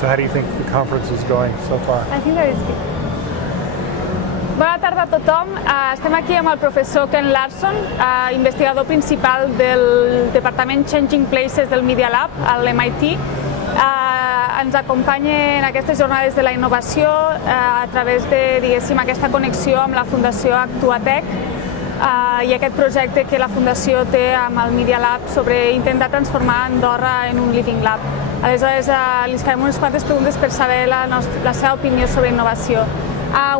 So how do you think the conference is going so far? I think that is good. Bona tarda a tothom. Estem aquí amb el professor Ken Larson, investigador principal del Departament Changing Places del Media Lab al MIT. Ens acompanya en aquestes jornades de la innovació a través de, diguéssim, aquesta connexió amb la Fundació Actuatec i aquest projecte que la Fundació té amb el Media Lab sobre intentar transformar Andorra en un living lab. Aleshores, li farem unes quantes preguntes per saber la seva opinió sobre innovació.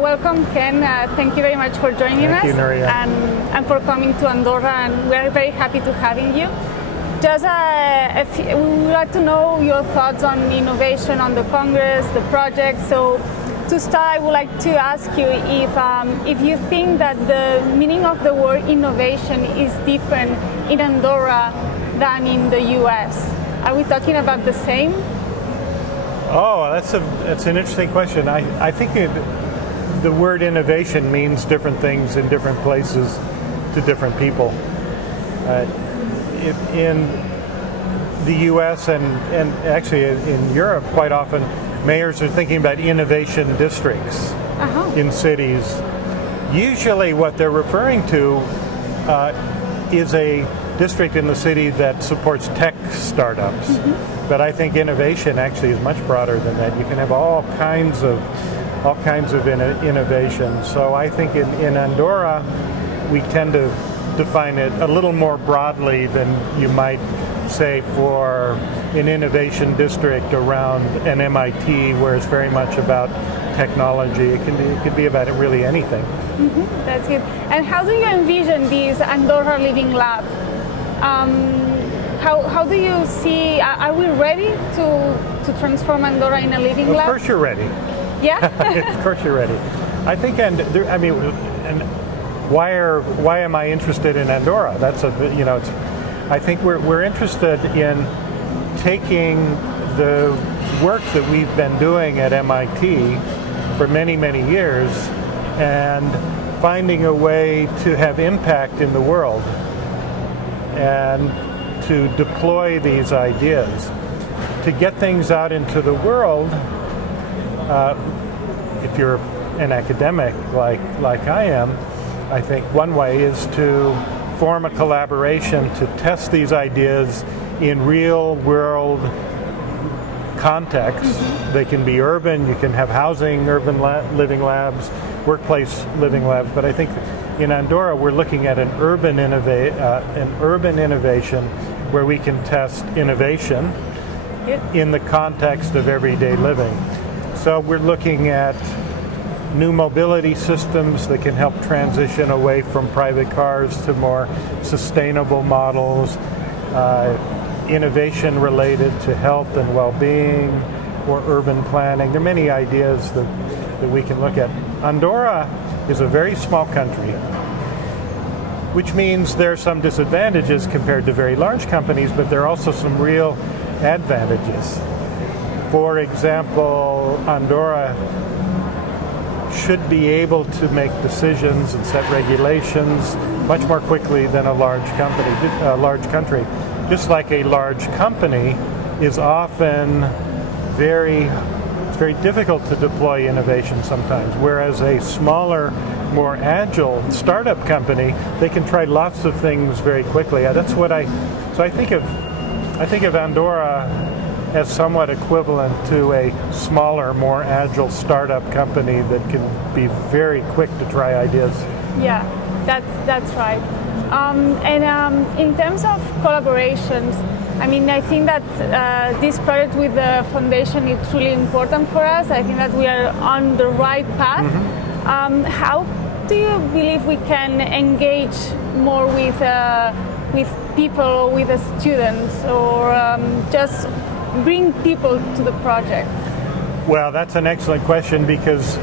Welcome, Ken. Thank you very much for joining us and for coming to Andorra, and we're very happy to having you. Just we would like to know your thoughts on innovation on the Congress, the project. So to start, I would like to ask you if you think that the meaning of the word innovation is different in Andorra than in the US. Are we talking about the same? Oh, that's an interesting question. I think the word innovation means different things in different places to different people. In the US and actually in Europe, quite often, mayors are thinking about innovation districts in cities. Usually what they're referring to is a district in the city that supports tech startups. But I think innovation actually is much broader than that. You can have all kinds of innovation. So I think in Andorra, we tend to define it a little more broadly than you might say for an innovation district around an MIT, where it's very much about technology. It could be about really anything. That's good. And how do you envision this Andorra Living Lab? How do you see? Are we ready to transform Andorra in a living lab? Of course, you're ready. Yeah. Of course, you're ready. I think, and why am I interested in Andorra? I think we're interested in taking the work that we've been doing at MIT for many, many years and finding a way to have impact in the world and to deploy these ideas. To get things out into the world, if you're an academic like I am, I think one way is to form a collaboration to test these ideas in real world contexts. They can be urban, you can have housing, urban living labs, workplace living labs, but I think in Andorra we're looking at an urban innovation where we can test innovation in the context of everyday living. So we're looking at new mobility systems that can help transition away from private cars to more sustainable models, innovation related to health and well-being or urban planning. There are many ideas that we can look at. Andorra is a very small country, which means there are some disadvantages compared to very large companies, but there are also some real advantages. For example, Andorra should be able to make decisions and set regulations much more quickly than a large country. Just like a large company is often it's very difficult to deploy innovation sometimes, whereas a smaller, more agile startup company, they can try lots of things very quickly. So I think of Andorra as somewhat equivalent to a smaller, more agile startup company that can be very quick to try ideas. Yeah, that's right. In terms of collaborations, I think that this project with the foundation is really important for us. I think that we are on the right path. How do you believe we can engage more with people, with the students, or just bring people to the project? Well, that's an excellent question, because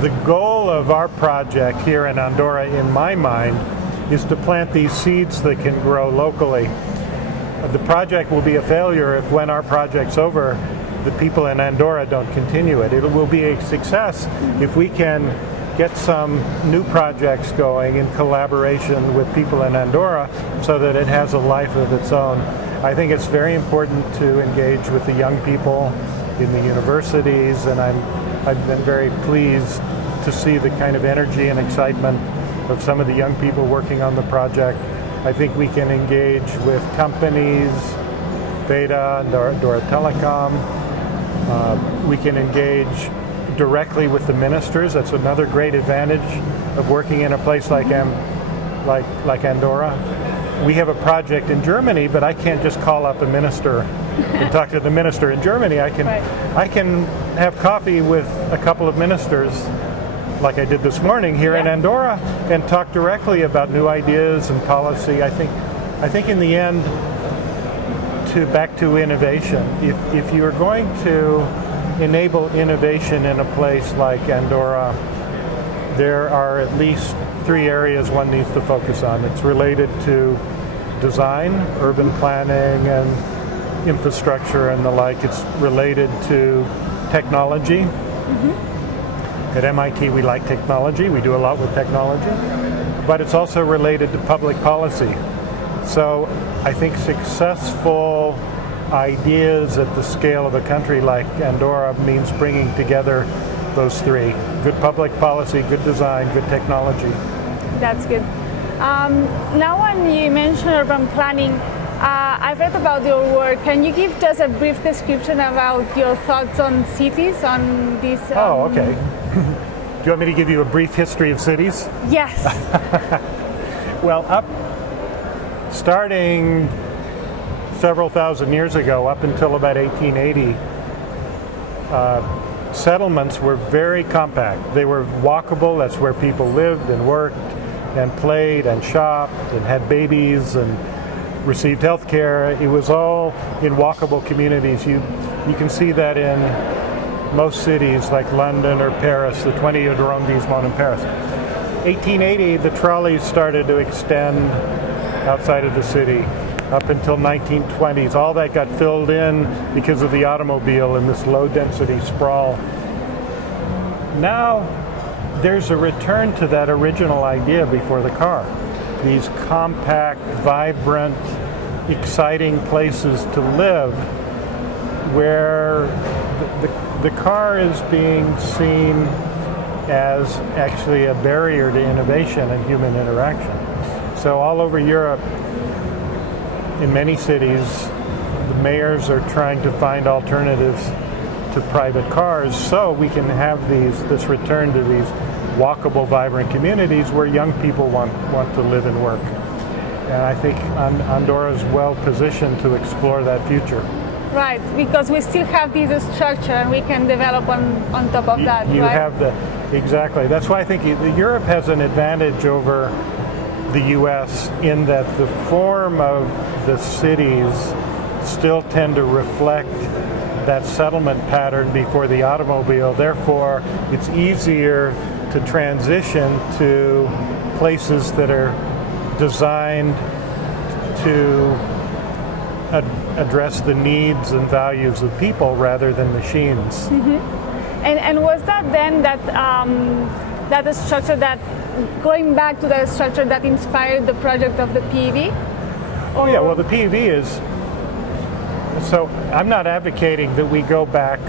the goal of our project here in Andorra, in my mind, is to plant these seeds that can grow locally. The project will be a failure if, when our project's over, the people in Andorra don't continue it. It will be a success if we can get some new projects going in collaboration with people in Andorra so that it has a life of its own. I think it's very important to engage with the young people in the universities, and I've been very pleased to see the kind of energy and excitement of some of the young people working on the project. I think we can engage with companies, Veda, Andorra Telecom. We can engage directly with the ministers. That's another great advantage of working in a place like Andorra. We have a project in Germany, but I can't just call up a minister and talk to the minister in Germany. I can have coffee with a couple of ministers, like I did this morning here in Andorra, and talk directly about new ideas and policy. I think in the end, back to innovation. If you are going to enable innovation in a place like Andorra, there are at least 3 areas one needs to focus on. It's related to design, urban planning, and infrastructure and the like. It's related to technology. At MIT, we like technology. We do a lot with technology. But it's also related to public policy. So I think successful ideas at the scale of a country like Andorra means bringing together those 3. Good public policy, good design, good technology. That's good. Now when you mention urban planning, I've read about your work. Can you give just a brief description about your thoughts on cities, on this? Oh, okay. Do you want me to give you a brief history of cities? Yes. Well, starting several thousand years ago, up until about 1880, settlements were very compact. They were walkable. That's where people lived and worked and played and shopped and had babies and received health care. It was all in walkable communities. You can see that in most cities like London or Paris, the 20 arrondissements in Paris. 1880, the trolleys started to extend outside of the city. Up until 1920s, all that got filled in because of the automobile and this low-density sprawl. Now, there's a return to that original idea before the car. These compact, vibrant, exciting places to live where the car is being seen as actually a barrier to innovation and human interaction. So all over Europe, in many cities, the mayors are trying to find alternatives to private cars so we can have this return to these walkable, vibrant communities where young people want to live and work. And I think Andorra is well positioned to explore that future. Right, because we still have this structure and we can develop on top of that, you right? have exactly. That's why I think Europe has an advantage over the U.S. in that the form of the cities still tend to reflect that settlement pattern before the automobile. Therefore, it's easier to transition to places that are designed to address the needs and values of people rather than machines. And was that then that the structure that, going back to the structure that inspired the project of the PEV? Oh yeah, well the PEV is, so I'm not advocating that we go back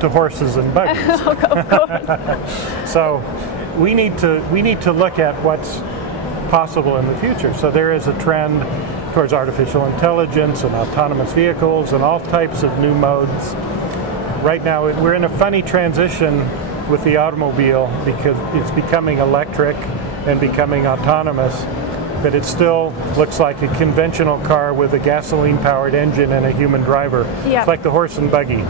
to horses and buggies. Of course. So we need to look at what's possible in the future. So there is a trend towards artificial intelligence and autonomous vehicles and all types of new modes. Right now we're in a funny transition with the automobile because it's becoming electric and becoming autonomous, but it still looks like a conventional car with a gasoline-powered engine and a human driver. Yeah. It's like the horse and buggy.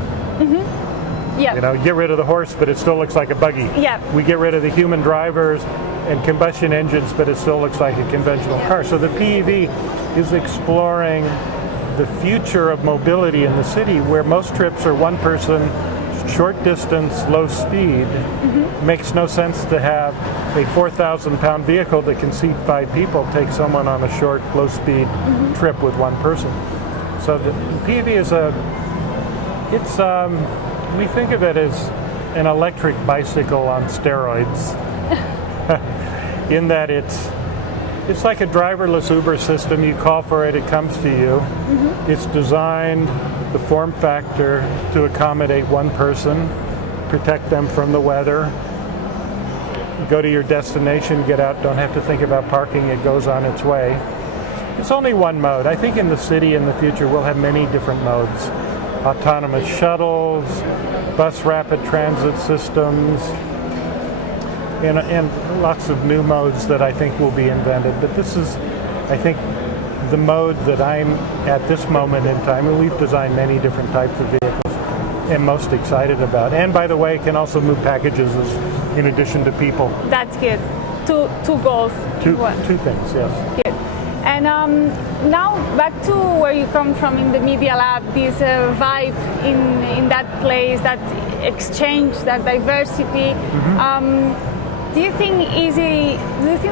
Yeah. You know, you get rid of the horse, but it still looks like a buggy. Yeah. We get rid of the human drivers and combustion engines, but it still looks like a conventional car. So the PEV is exploring the future of mobility in the city, where most trips are one person, short distance, low speed. Makes no sense to have a 4,000-pound vehicle that can seat 5 people take someone on a short, low-speed trip with one person. So the PEV is we think of it as an electric bicycle on steroids. In that it's like a driverless Uber system. You call for it, it comes to you. It's designed the form factor to accommodate one person, protect them from the weather, go to your destination, get out, don't have to think about parking, it goes on its way. It's only one mode. I think in the city in the future we'll have many different modes. Autonomous shuttles, bus rapid transit systems, and lots of new modes that I think will be invented. But this is, I think, the mode that I'm at this moment in time, and we've designed many different types of vehicles, am most excited about. And by the way, it can also move packages in addition to people. That's good. Two goals. Two things, yes. Good. And now back to where you come from in the Media Lab, this vibe in that place, that exchange, that diversity. Do you think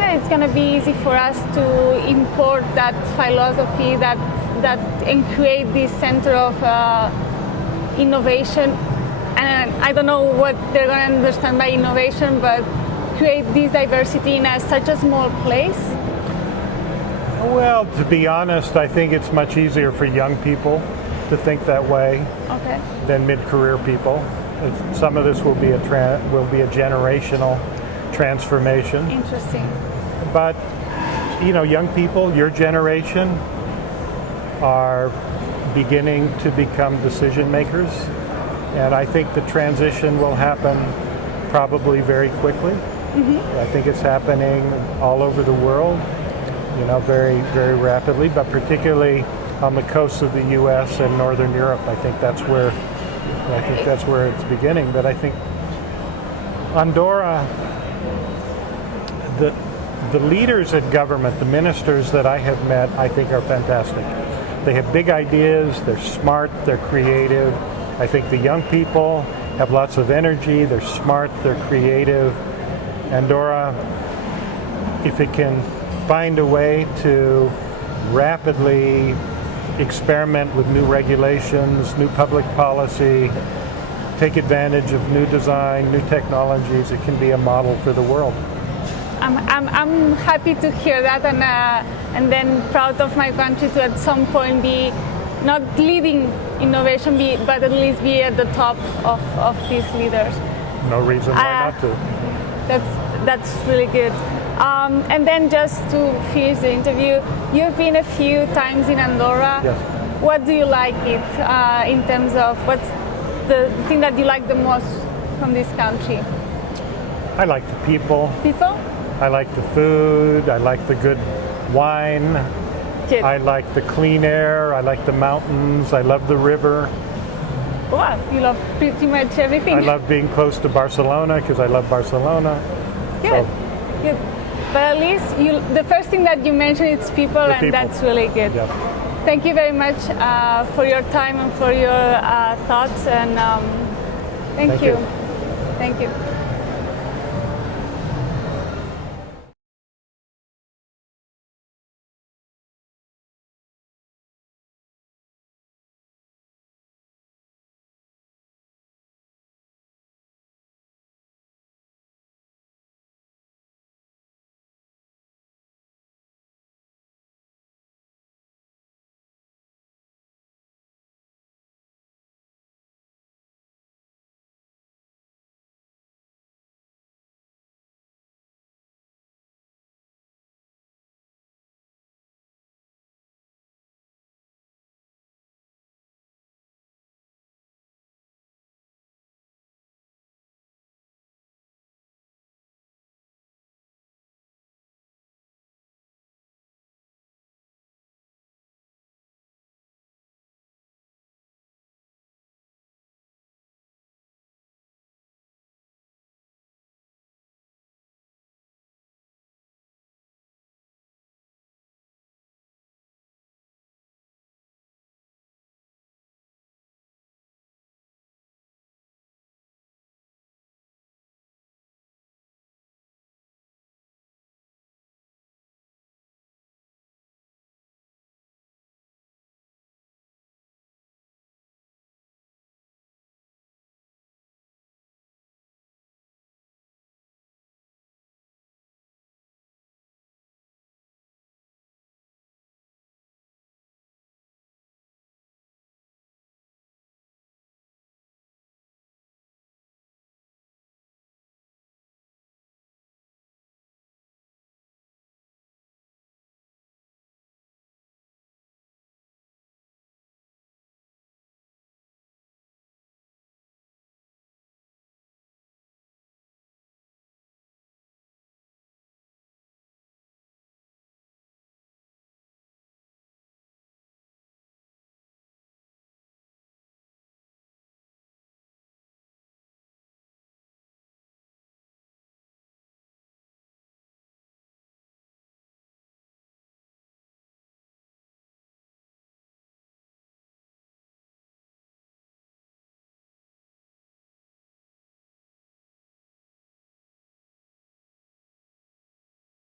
that it's going to be easy for us to import that philosophy and create this center of innovation? And I don't know what they're going to understand by innovation, but create this diversity in such a small place? Well, to be honest, I think it's much easier for young people to think that way than mid-career people. Some of this will be a generational transformation. Interesting. But, young people, your generation, are beginning to become decision makers. And I think the transition will happen probably very quickly. I think it's happening all over the world, very, very rapidly, but particularly on the coasts of the U.S. and Northern Europe. I think that's where it's beginning. But I think Andorra, the leaders at government, the ministers that I have met, I think are fantastic. They have big ideas, they're smart, they're creative. I think the young people have lots of energy, they're smart, they're creative. Andorra, if it can find a way to rapidly experiment with new regulations, new public policy, take advantage of new design, new technologies, it can be a model for the world. I'm happy to hear that, and then proud of my country to at some point be not leading innovation, but at least be at the top of these leaders. No reason why not to. That's really good. And then just to finish the interview, you've been a few times in Andorra. Yes. What do you like it in terms of what's the thing that you like the most from this country? I like the people. People? I like the food. I like the good wine. Good. I like the clean air. I like the mountains. I love the river. Wow, you love pretty much everything. I love being close to Barcelona because I love Barcelona. Good, good. But at least the first thing that you mentioned is people, that's really good. Yeah. Thank you very much for your time and for your thoughts, and thank you. Thank you.